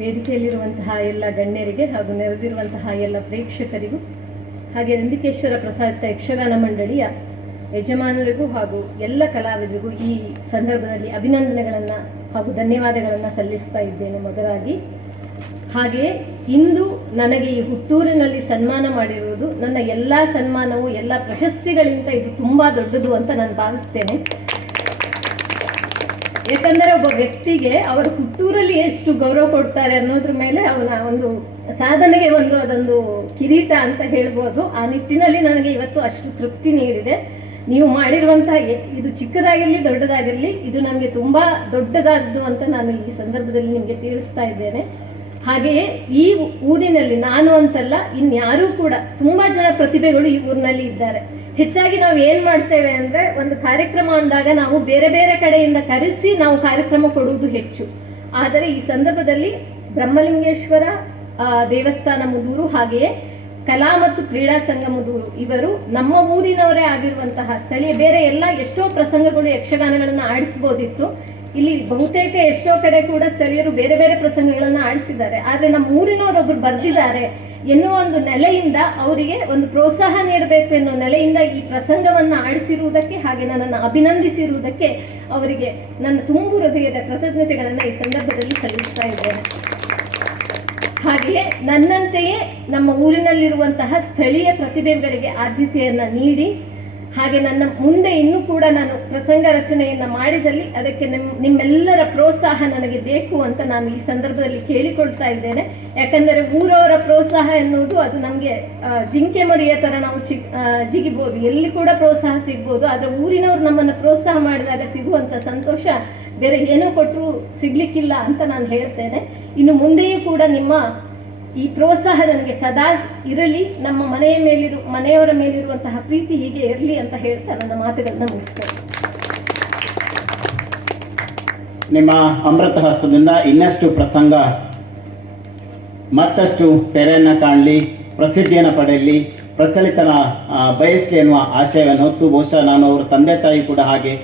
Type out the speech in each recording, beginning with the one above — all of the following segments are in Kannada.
ವೇದಿಕೆಯಲ್ಲಿರುವಂತಹ ಎಲ್ಲ ಗಣ್ಯರಿಗೆ ಹಾಗೂ ನೆರೆದಿರುವಂತಹ ಎಲ್ಲ ಪ್ರೇಕ್ಷಕರಿಗೂ ಹಾಗೆ ನಂದಿಕೇಶ್ವರ ಪ್ರಸಾದ ಯಕ್ಷಗಾನ ಮಂಡಳಿಯ ಯಜಮಾನರಿಗೂ ಹಾಗೂ ಎಲ್ಲ ಕಲಾವಿದರಿಗೂ ಈ ಸಂದರ್ಭದಲ್ಲಿ ಅಭಿನಂದನೆಗಳನ್ನು ಹಾಗೂ ಧನ್ಯವಾದಗಳನ್ನು ಸಲ್ಲಿಸ್ತಾ ಇದ್ದೇನೆ ಮೊದಲಾಗಿ. ಹಾಗೆಯೇ ಇಂದು ನನಗೆ ಈ ಹುಟ್ಟೂರಿನಲ್ಲಿ ಸನ್ಮಾನ ಮಾಡಿರುವುದು ನನ್ನ ಎಲ್ಲ ಸನ್ಮಾನವು ಎಲ್ಲ ಪ್ರಶಸ್ತಿಗಳಿಂದ ಇದು ತುಂಬ ದೊಡ್ಡದು ಅಂತ ನಾನು ಭಾವಿಸ್ತೇನೆ. ಏಕೆಂದರೆ ಒಬ್ಬ ವ್ಯಕ್ತಿಗೆ ಅವರ ಹುಟ್ಟೂರಲ್ಲಿ ಎಷ್ಟು ಗೌರವ ಕೊಡ್ತಾರೆ ಅನ್ನೋದ್ರ ಮೇಲೆ ಅವನ ಒಂದು ಸಾಧನೆಗೆ ಅದೊಂದು ಕಿರೀಟ ಅಂತ ಹೇಳ್ಬೋದು. ಆ ನಿಟ್ಟಿನಲ್ಲಿ ನನಗೆ ಇವತ್ತು ಅಷ್ಟು ತೃಪ್ತಿ ನೀಡಿದೆ. ನೀವು ಮಾಡಿರುವಂತಹ ಇದು ಚಿಕ್ಕದಾಗಿರಲಿ ದೊಡ್ಡದಾಗಿರಲಿ ಇದು ನನಗೆ ತುಂಬ ದೊಡ್ಡದಾದ್ದು ಅಂತ ನಾನು ಈ ಸಂದರ್ಭದಲ್ಲಿ ನಿಮಗೆ ತಿಳಿಸ್ತಾ ಇದ್ದೇನೆ. ಹಾಗೆಯೇ ಈ ಊರಿನಲ್ಲಿ ನಾನು ಅಂತಲ್ಲ, ಇನ್ಯಾರೂ ಕೂಡ ತುಂಬ ಜನ ಪ್ರತಿಭೆಗಳು ಈ ಊರಿನಲ್ಲಿ ಇದ್ದಾರೆ. ಹೆಚ್ಚಾಗಿ ನಾವು ಏನು ಮಾಡ್ತೇವೆ ಅಂದರೆ, ಒಂದು ಕಾರ್ಯಕ್ರಮ ಅಂದಾಗ ನಾವು ಬೇರೆ ಬೇರೆ ಕಡೆಯಿಂದ ಕರೆಸಿ ನಾವು ಕಾರ್ಯಕ್ರಮ ಕೊಡುವುದು ಹೆಚ್ಚು. ಆದರೆ ಈ ಸಂದರ್ಭದಲ್ಲಿ ಬ್ರಹ್ಮಲಿಂಗೇಶ್ವರ ದೇವಸ್ಥಾನ ಮುದೂರು ಹಾಗೆಯೇ ಕಲಾ ಮತ್ತು ಕ್ರೀಡಾ ಸಂಘ ಮುದೂರು ಇವರು ನಮ್ಮ ಊರಿನವರೇ ಆಗಿರುವಂತಹ ಸ್ಥಳೀಯ ಬೇರೆ ಎಲ್ಲ ಎಷ್ಟೋ ಪ್ರಸಂಗಗಳು ಯಕ್ಷಗಾನಗಳನ್ನು ಆಡಿಸ್ಬೋದಿತ್ತು. ಇಲ್ಲಿ ಬಹುತೇಕ ಎಷ್ಟೋ ಕಡೆ ಕೂಡ ಸ್ಥಳೀಯರು ಬೇರೆ ಬೇರೆ ಪ್ರಸಂಗಗಳನ್ನು ಆಡಿಸಿದ್ದಾರೆ. ಆದರೆ ನಮ್ಮ ಊರಿನವರೊಬ್ಬರು ಬರೆದಿದ್ದಾರೆ ಎನ್ನುವ ಒಂದು ನೆಲೆಯಿಂದ ಅವರಿಗೆ ಒಂದು ಪ್ರೋತ್ಸಾಹ ನೀಡಬೇಕು ಎನ್ನುವ ನೆಲೆಯಿಂದ ಈ ಪ್ರಸಂಗವನ್ನು ಆಡಿಸಿರುವುದಕ್ಕೆ ಹಾಗೆ ನನ್ನನ್ನು ಅಭಿನಂದಿಸಿರುವುದಕ್ಕೆ ಅವರಿಗೆ ನನ್ನ ತುಂಬು ಹೃದಯದ ಕೃತಜ್ಞತೆಗಳನ್ನು ಈ ಸಂದರ್ಭದಲ್ಲಿ ಸಲ್ಲಿಸ್ತಾ ಇದ್ದೇನೆ. ಹಾಗೆಯೇ ನನ್ನಂತೆಯೇ ನಮ್ಮ ಊರಿನಲ್ಲಿರುವಂತಹ ಸ್ಥಳೀಯ ಪ್ರತಿಭೆಗಳಿಗೆ ಆದ್ಯತೆಯನ್ನು ನೀಡಿ ಹಾಗೆ ನನ್ನ ಮುಂದೆ ಇನ್ನೂ ಕೂಡ ನಾನು ಪ್ರಸಂಗ ರಚನೆಯನ್ನು ಮಾಡಿದಲ್ಲಿ ಅದಕ್ಕೆ ನಿಮ್ಮೆಲ್ಲರ ಪ್ರೋತ್ಸಾಹ ನನಗೆ ಬೇಕು ಅಂತ ನಾನು ಈ ಸಂದರ್ಭದಲ್ಲಿ ಕೇಳಿಕೊಳ್ತಾ ಇದ್ದೇನೆ. ಯಾಕಂದರೆ ಊರವರ ಪ್ರೋತ್ಸಾಹ ಎನ್ನುವುದು ಅದು ನಮಗೆ ಜಿಂಕೆ ಮರಿಯ ಥರ ನಾವು ಜಿಗಿಬೋದು, ಎಲ್ಲಿ ಕೂಡ ಪ್ರೋತ್ಸಾಹ ಸಿಗ್ಬೋದು. ಆದರೆ ಊರಿನವರು ನಮ್ಮನ್ನು ಪ್ರೋತ್ಸಾಹ ಮಾಡಿದಾಗ ಸಿಗುವಂಥ ಸಂತೋಷ ಬೇರೆ ಏನೂ ಕೊಟ್ಟರು ಸಿಗ್ಲಿಕ್ಕಿಲ್ಲ ಅಂತ ನಾನು ಹೇಳ್ತೇನೆ. ಇನ್ನು ಮುಂದೆಯೂ ಕೂಡ ನಿಮ್ಮ ಈ ಪ್ರೋತ್ಸಾಹ ನನಗೆ ಸದಾ ಇರಲಿ, ನಮ್ಮ ಮನೆಯವರ ಮೇಲಿರುವಂತಹ ಪ್ರೀತಿ ಹೀಗೆ ಇರಲಿ ಅಂತ ಹೇಳ್ತಾ ನನ್ನ ಮಾತುಗಳನ್ನ ಮುಗಿಸ್ತೇನೆ. ನಿಮ್ಮ ಅಮೃತ ಹಸ್ತದಿಂದ ಇನ್ನಷ್ಟು ಪ್ರಸಂಗ ಮತ್ತಷ್ಟು ತೆರೆಯನ್ನು ಕಾಣಲಿ, ಪ್ರಸಿದ್ಧಿಯನ್ನು ಪಡೆಯಲಿ, ಪ್ರಚಲಿತನ ಬಯಸಲಿ ಎನ್ನುವ ಆಶಯವನ್ನು ಹೊತ್ತು ಬಹುಶಃ ನಾನು ಅವರ ತಂದೆ ತಾಯಿ ಕೂಡ ಹಾಗೆ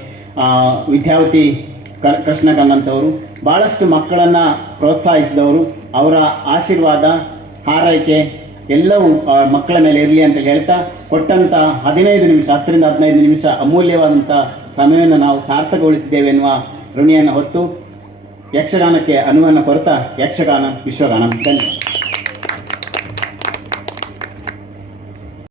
ವಿದ್ಯಾವತಿ ಕೃಷ್ಣ ಕನ್ನಂತವರು ಭಾಳಷ್ಟು ಮಕ್ಕಳನ್ನು ಪ್ರೋತ್ಸಾಹಿಸಿದವರು. ಅವರ ಆಶೀರ್ವಾದ ಹಾರೈಕೆ ಎಲ್ಲವೂ ಮಕ್ಕಳ ಮೇಲೆ ಇರಲಿ ಅಂತ ಹೇಳ್ತಾ ಕೊಟ್ಟಂಥ 15 ನಿಮಿಷ 10-15 ನಿಮಿಷ ಅಮೂಲ್ಯವಾದಂಥ ಸಮಯವನ್ನು ನಾವು ಸಾರ್ಥಕಗೊಳಿಸಿದ್ದೇವೆ ಎನ್ನುವ ಋಣಿಯನ್ನು ಹೊತ್ತು ಯಕ್ಷಗಾನಕ್ಕೆ ಅನುವನ್ನು ಕೊರತಾ ಯಕ್ಷಗಾನ ವಿಶ್ವಗಾನ. ಧನ್ಯವಾದ.